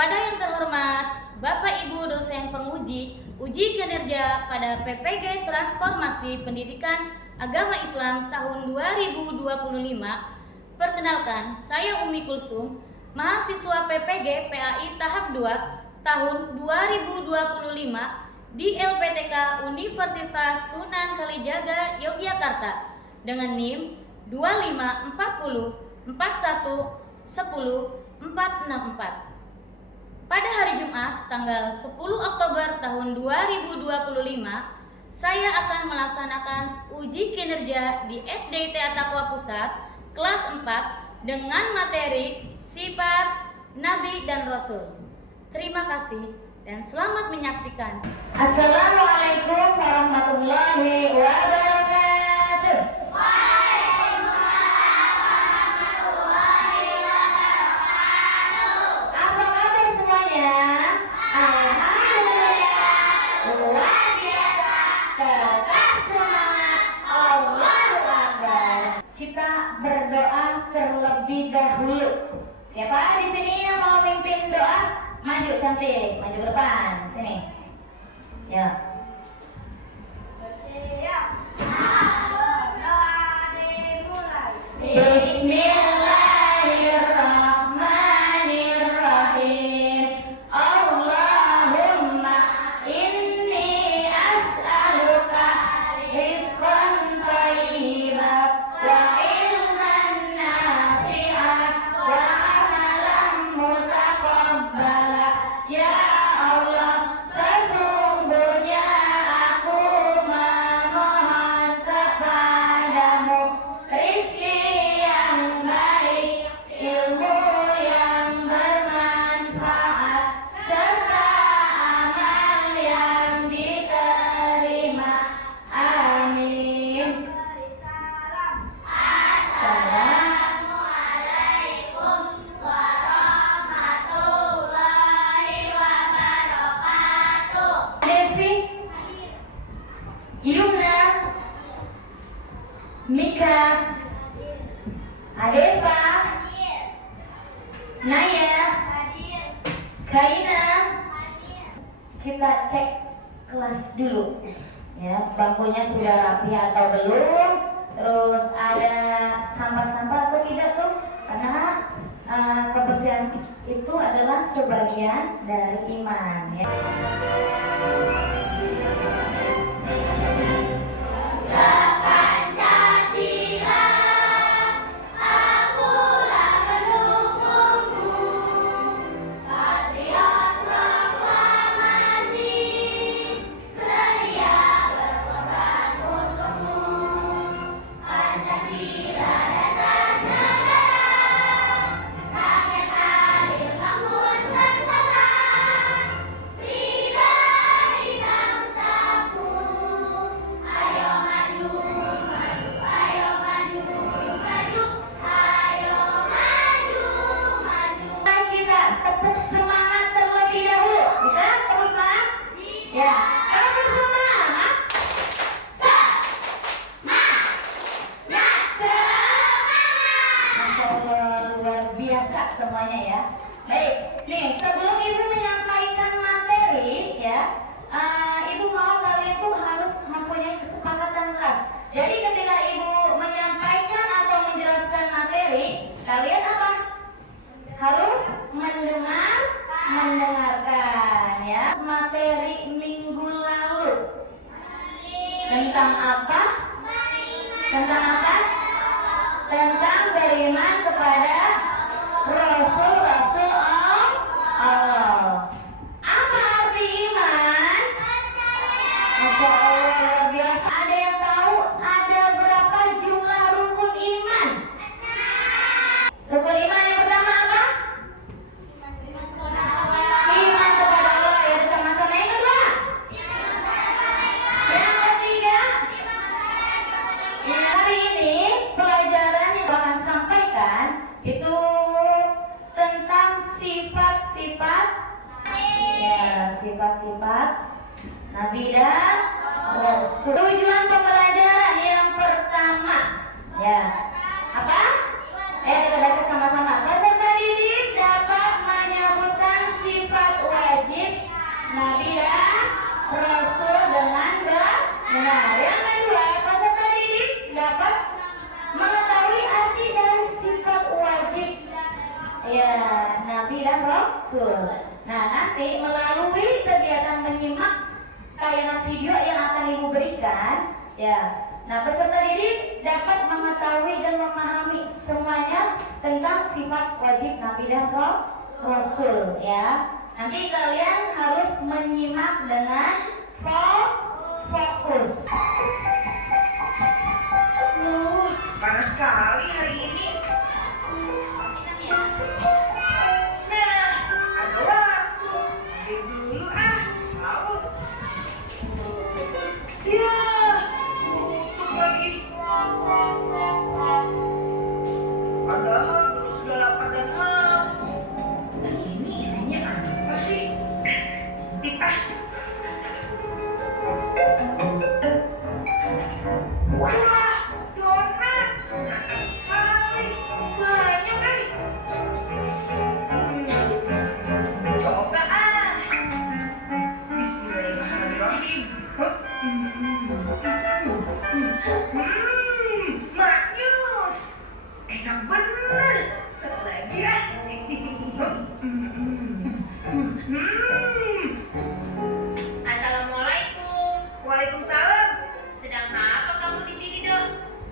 Kepada yang terhormat Bapak Ibu dosen penguji uji kinerja pada PPG Transformasi Pendidikan Agama Islam tahun 2025, perkenalkan saya Umi Kulsum, mahasiswa PPG PAI tahap 2 tahun 2025 di LPTK Universitas Sunan Kalijaga Yogyakarta dengan NIM 2540 41 10 464. Pada hari Jumat, tanggal 10 Oktober tahun 2025, saya akan melaksanakan uji kinerja di SD Takwa Pusat kelas 4 dengan materi sifat Nabi dan Rasul. Terima kasih dan selamat menyaksikan. Assalamualaikum warahmatullahi wabarakatuh. Kita berdoa terlebih dahulu. Siapa di sini yang mau mimpin doa? Maju cantik, maju ke depan sini. Ya. Bersiap. Doa dimulai. Bismillahirrahmanirrahim. Allahumma inni as'aluka rizqan thayyiban wa ilman nafi'an wa amalan mutaqabbala. Ya Allah, sesungguhnya aku memohon kepadamu rizki yang baik, ilmu yang bermanfaat, serta amal yang diterima. Amin. Assalamualaikum warahmatullahi wabarakatuh. Devi, Yumna, Mika, Adeva, Naya, Kaina. Kita cek kelas dulu ya, bangkunya sudah rapi atau belum, terus ada sampah-sampah atau tidak tuh, karena kebersihan itu adalah sebagian dari iman ya. Semuanya ya. Baik, nih sebelum ibu menyampaikan materi ya, ibu mau kalian tuh harus mempunyai kesepakatan kelas. Jadi ketika ibu menyampaikan atau menjelaskan materi, kalian apa? Harus mendengarkan ya. Materi minggu lalu tentang apa? Tentang apa? Tentang beriman kepada Rasul Allah. Apa arti iman? Masya Allah, luar biasa. Ada yang tahu ada berapa jumlah rukun iman? Rukun iman yang pertama apa? Iman kepada Allah. Ya, sama-sama yang kedua. Yang ketiga. Ya, hari ini pelajaran yang akan sampaikan itu tentang sifat-sifat ya, sifat-sifat Nabi dan Rasul. Tujuan pembelajaran yang pertama ya apa? Kita baca sama-sama. Peserta didik dapat menyebutkan sifat kan? Ya. Nah, peserta didik dapat mengetahui dan memahami semuanya tentang sifat wajib Nabi dan Rasul ya. Nanti kalian harus menyimak dengan fokus. Panas sekali hari ini. Nah, ada waktu. Ambil dulu haus. Ya, tutup lagi. Padahal belum sudah lapar dan haus. Ini isinya apa sih? Intip Wah, donat. Enak sekali. Banyak Coba Bismillahirrahmanirrahim. Maknyus. Enak bener. Satu lagi Assalamualaikum. Waalaikumsalam. Sedang apa kamu di sini, Dok?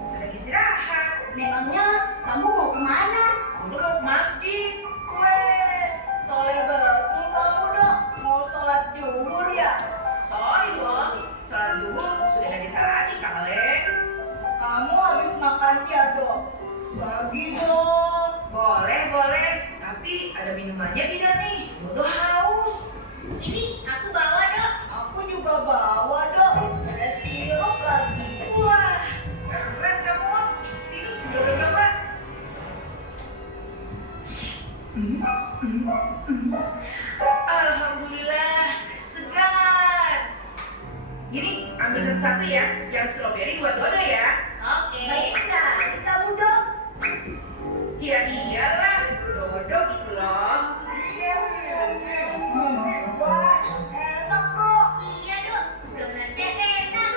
Sedang istirahat. Memangnya kamu mau kemana? Udah mau ke masjid. Weh, soleh betul kamu dok. Mau sholat zuhur ya? Sorry Wong, sholat zuhur sudah dari tadi kali. Kamu habis makan ya dok? Bagi dong. Boleh. Tapi ada minumannya tidak nih? Dodo haus. Ini aku bawa, Dok. Aku juga bawa dok. Ada sirup lagi. Wah, keren kamu Wong. Sini, Dodo coba. Alhamdulillah, segar. Ini ambil satu-satu ya. Yang stroberi buat Dodo ya. Oke. Baik sekali kamu dok. Ya iyalah, Dodo gitu loh. Wah, enak kok. Iya, Dok. Donatnya enak.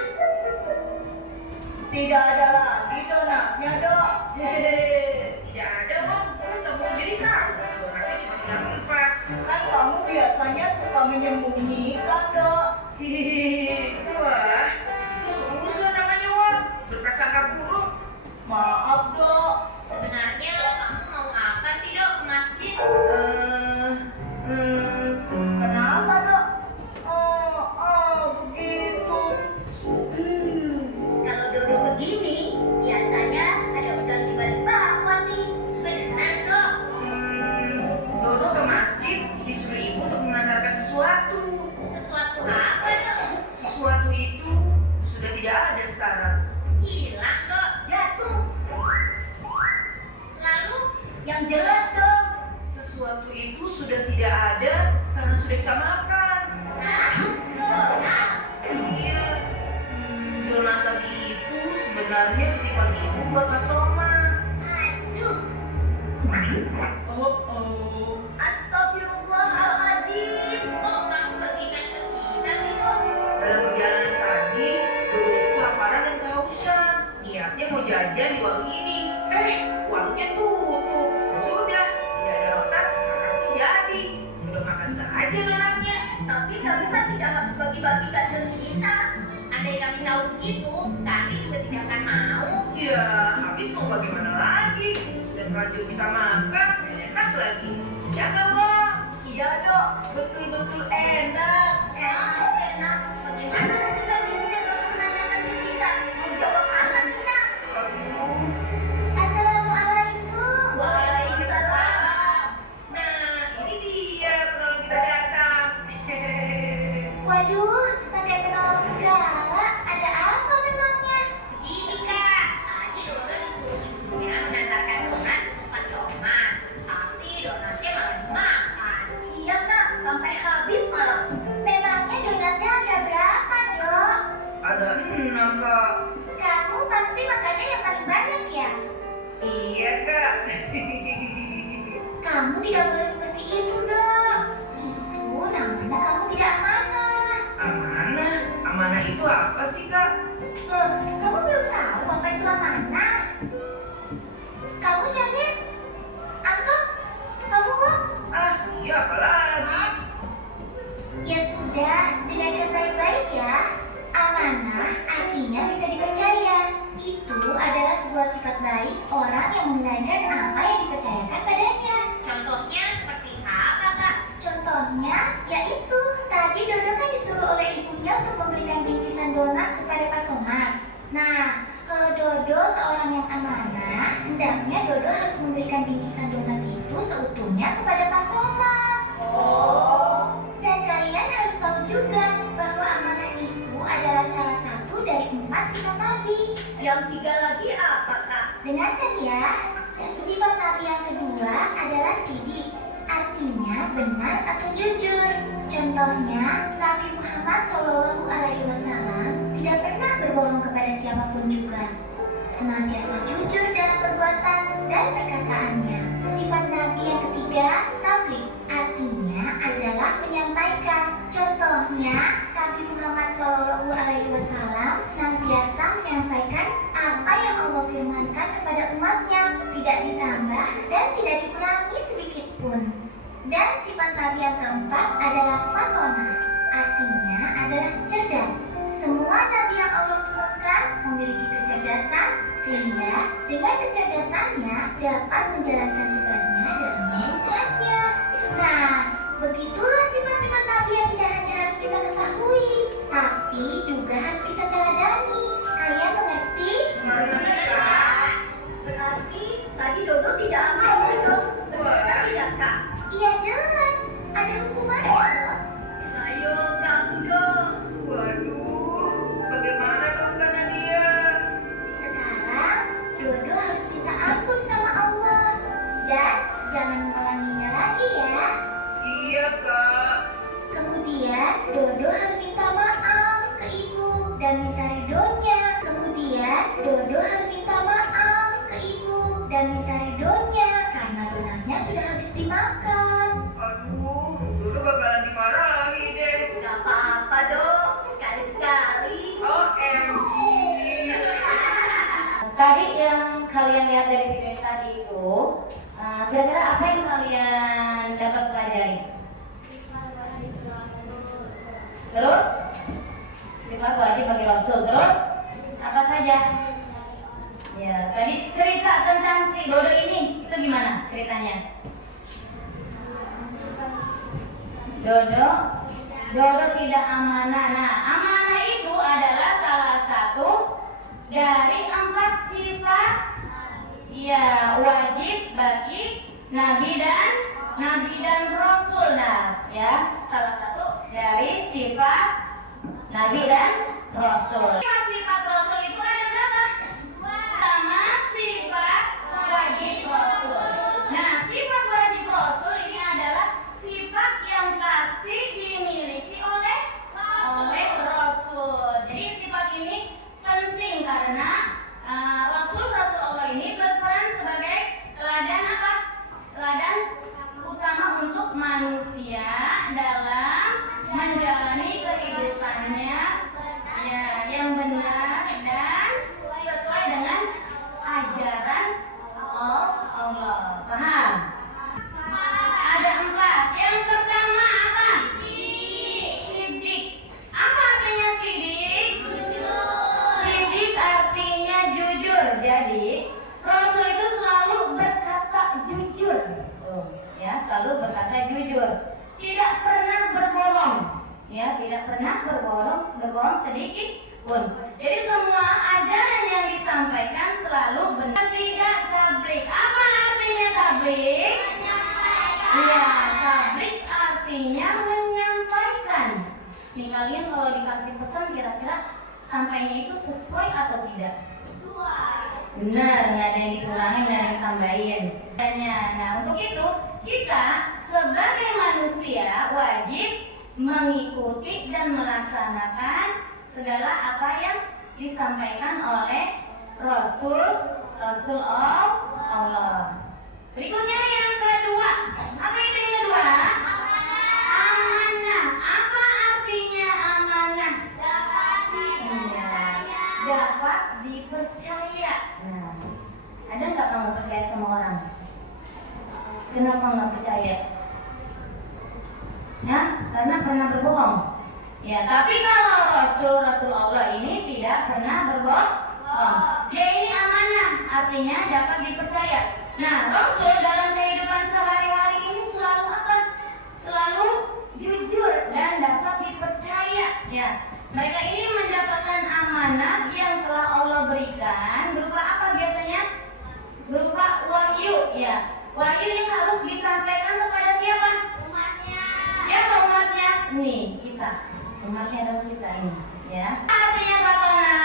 Tidak ada lagi donatnya dok. Tidak ada Om. Kan kamu sendiri tahu donatnya cuma 34. Kan kamu biasanya suka menyembunyikan dok. Wah, itu seuzon namanya Om. Berprasangka buruk. Maaf dok. Sebenarnya kamu mau apa sih, Dok, ke masjid? Kenapa dok? Begitu. Kalau Dodo begini, biasanya ada udang di balik bakwan nih. Benar, Dok. Dodo ke masjid disuruh ibu untuk mengantarkan sesuatu. Sesuatu apa, Dok? Sesuatu itu sudah tidak ada sekarang. Hilang, Dok. Jatuh. Lalu, Yang jelas dong. Sesuatu itu sudah tidak ada karena sudah kita makan. donat. Iya. Donat tadi itu sebenarnya titipan ibu buat Mas Roma. Aduh. Oh. Astagfirullahaladzim. Kok kamu bagikan ke kita sih, Dok? Dalam perjalanan tadi, Dodo itu kelaparan dan kehausan. Niatnya mau jajan di warung ini. Warungnya tutup. Sudah, tidak ada rotan, makan pun jadi. Dodo makan saja donatnya. Tapi kamu kan tidak harus bagi-bagikan ke kita. Andai kami tahu begitu, kami juga tidak akan mau. Ya, habis mau bagaimana lagi? Sudah terlanjur kita makan, enak lagi. Ya nggak, Wak? Iya, Dok. Betul-betul enak. Enak. Bagaimana nanti kalau ibunya Dodo menanyakan ke kita? Mau jawab apa kita? Aduh. Assalamualaikum. Waalaikumsalam. Nah, ini dia penolong kita datang. Waduh, pakai penolong segala. Ada apa memangnya? Begini, Kak. Tadi Dodo disuruh ibunya mengantarkan donat untuk Pak Somad. Tapi donatnya malah dimakan. Iya kak, sampai habis malah. Memangnya donatnya ada berapa dok? Ada 6, Kak. Kamu pasti makannya yang paling banyak ya? Iya, Kak. Kamu tidak boleh seperti itu dok. Itu namanya kamu tidak amanah. Amanah? Amanah itu apa sih, Kak? Loh, kamu belum tahu apa itu amanah? Kamu siapa? Angkot? Kamu kok? Iya, apalagi? Ya sudah, dengarkan baik-baik ya. Amanah artinya bisa dipercaya. Itu adalah sebuah sifat baik orang yang menunaikan apa yang dipercayakan padanya. Contohnya seperti apa, Kak? Contohnya, yaitu tadi Dodo kan disuruh oleh ibunya untuk memberikan bingkisan donat kepada Pak Somad. Nah, kalau Dodo seorang yang amanah, hendaknya Dodo harus memberikan bingkisan donat itu seutuhnya kepada Pak Somad. Dan kalian harus tahu juga bahwa amanah itu adalah salah satu dari 4 sifat Nabi. Yang 3 lagi apa, Kak? Dengarkan ya, sifat Nabi yang kedua adalah sidik, artinya benar atau jujur. Contohnya, Nabi Muhammad SAW tidak pernah berbohong kepada siapapun juga. Senantiasa jujur dalam perbuatan dan perkataannya. Sifat Nabi yang ketiga, tabligh, artinya adalah menyampaikan. Contohnya, Nabi Muhammad SAW senantiasa menyampaikan apa yang Allah firmankan kepada umatnya, tidak ditambah dan tidak dikurangi sedikit pun. Dan sifat Nabi yang keempat adalah fatona, artinya adalah cerdas. Semua Nabi yang Allah turunkan memiliki kecerdasan, sehingga dengan kecerdasannya dapat menjalankan tugasnya dalam umatnya. Nah, begitulah sifat-sifat Nabi yang tidak hanya harus kita ketahui, tapi juga harus kita teladani. Kalian mengerti? Mengerti, Kak. Berarti tadi Dodo tidak amanah dong. Berdosa tidak, Kak? Iya jelas, ada hukumannya loh. Ayo, kamu dong. Waduh, bagaimana dong Kak Nadia? Sekarang Dodo harus minta ampun sama Allah dan jangan mengulanginya lagi ya. Iya Kak. Kemudian Dodo harus minta maaf ke ibu dan minta ridhonya. Kemudian Dodo harus minta maaf ke ibu dan minta ridhonya karena donatnya sudah habis dimakan. Aduh, Dodo bakalan dimarahi deh. Gak apa-apa, Dok. Sekali-sekali. OMG. Tadi yang kalian lihat dari video yang tadi itu, kira-kira apa yang kalian dapat pelajari? Terus sifat wajib bagi Rasul. Terus apa saja? Ya, tadi cerita tentang si Dodo ini itu gimana ceritanya? Dodo tidak amanah. Nah, amanah itu adalah salah satu dari 4 sifat ya wajib bagi nabi dan rasul. Nah, ya salah satu dari sifat nabi dan rasul. Sifat rasul itu ada berapa? Pertama, sifat wajib rasul. Nah, sifat wajib rasul ini adalah sifat yang pasti dimiliki oleh rasul. Jadi sifat ini penting karena rasul Allah ini berperan sebagai teladan apa? Teladan utama untuk manusia dalam menjalani kehidupannya ya yang benar dan sesuai dengan ajaran Allah. Paham? Ada 4. Yang pertama apa? Sidik. Apa artinya sidik? Sidik artinya jujur. Jadi Rasul itu selalu berkata jujur. Ya, selalu berkata jujur. Tidak pernah berbohong. Ya, tidak pernah berbohong sedikit pun. Jadi semua ajaran yang disampaikan selalu benar. Tidak tabligh. Apa artinya tabligh? Ya, tabligh artinya menyampaikan. Nih kalian kalau dikasih pesan kira-kira sampainya itu sesuai atau tidak? Sesuai. Benar, nggak ada yang dikurangi, nggak ada yang tambahin. Nah, untuk itu kita sebagai manusia wajib mengikuti dan melaksanakan segala apa yang disampaikan oleh Rasul Allah. Berikutnya yang kedua. Apa itu yang kedua? Amanah. Apa artinya amanah? Dapat dipercaya. Nah, ada nggak kamu percaya sama orang? Kenapa nggak percaya? Ya, karena pernah berbohong. Ya, tapi kalau Rasul Allah ini tidak tidak pernah berbohong. Dia ini amanah, artinya dapat dipercaya. Nah, Rasul dalam kehidupan sehari-hari ini selalu apa? Selalu jujur dan dapat dipercaya. Ya, mereka ini mendapatkan amanah yang telah Allah berikan berupa apa biasanya? Berupa wahyu. Ya, wahyu yang harus disampaikan kepada siapa? Umatnya. Siapa umatnya? Nih, kita. Umatnya adalah kita ini. Ya. Artinya patona?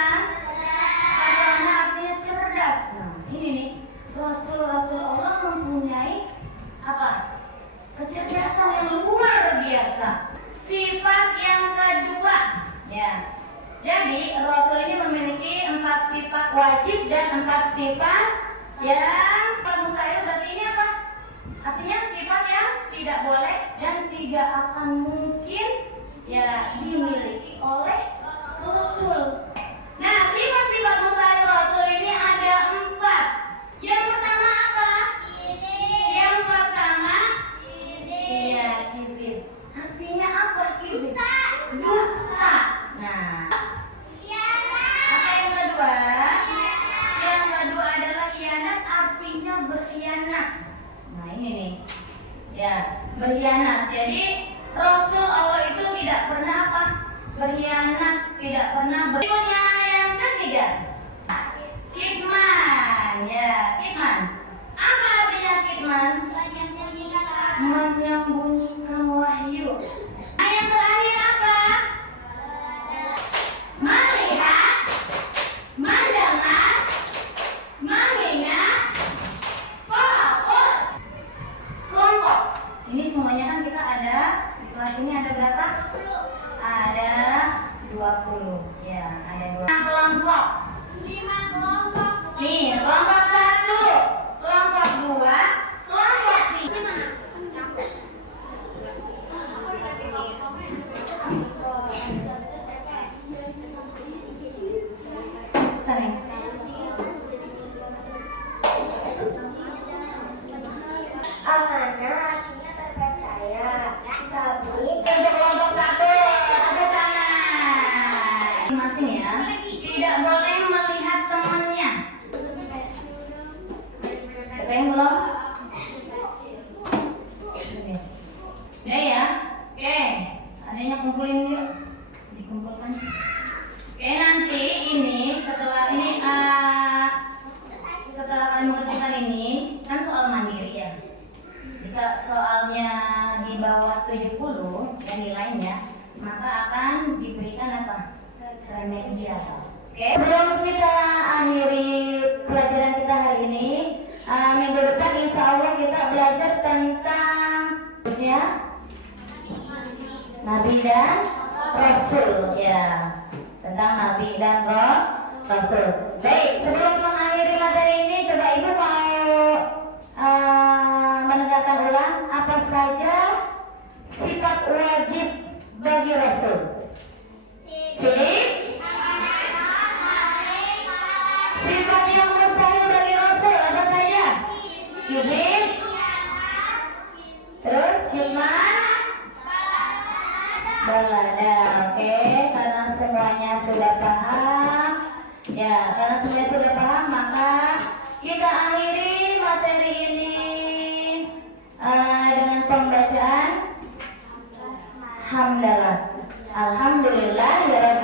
Patona artinya cerdas. Nah, ini nih. Rasul-rasul Allah mempunyai apa? Kecerdasan yang luar biasa. Sifat yang kedua, ya. Jadi Rasul ini memiliki 4 sifat wajib dan 4 sifat yang mustahil. Berarti ini apa? Artinya sifat yang tidak boleh dan tidak akan mungkin ya dimiliki oleh Rasul. Nah, sifat-sifat mustahil Rasul ini ada 4. Yang pertama apa? Yang pertama iya, kizib. Artinya apa kizib? Dusta. Nah, apa yang kedua? Yang kedua adalah khianat, artinya berkhianat. Nah, ini nih. Ya, berkhianat. Jadi Rasul Allah itu tidak pernah apa? Berkhianat, tidak pernah berikutnya yang ketiga. Kitman, ya, kitman. Apa artinya kitman? Menyembunyikan wahyu. Nah, yang terakhir apa? Melihat, mendengar, mengingat, fokus, kelompok. Ini semuanya kan kita ada di kelas ini ada berapa? Ada 20. Ya, ada 20. Kelompok. Nih, kelompok 1, kelompok 2, kelompok 3. Sini. Amanah artinya terpercaya. Tapi Untuk kelompok 1, tepuk tangan. Masing ya. Tidak boleh melihat temannya. Siapa yang belum? Ya ya. Oke. Adanya kumpulin yuk. Dikumpulkan. Oke, nanti ini setelah kalian mengerjakan ini kan soal mandiri ya. Jika soalnya di bawah 70 dan nilainya, maka akan diberikan apa? Remedial. Oke. Sebelum kita akhiri pelajaran kita hari ini, minggu depan insya Allah kita belajar tentang Nabi dan Rasul ya, tentang Nabi dan Rasul. Baik, sebelum mengakhiri materi ini, coba Ibu mau menegakkan ulang apa saja sifat wajib bagi Rasul. Sifat yang mustahil bagi Rasul apa saja? Izin. Terus iman. Balada. Oke, karena semuanya sudah paham. Ya, karena semuanya sudah paham, maka kita akhiri materi ini dengan pembacaan hamdalah. Alhamdulillah ya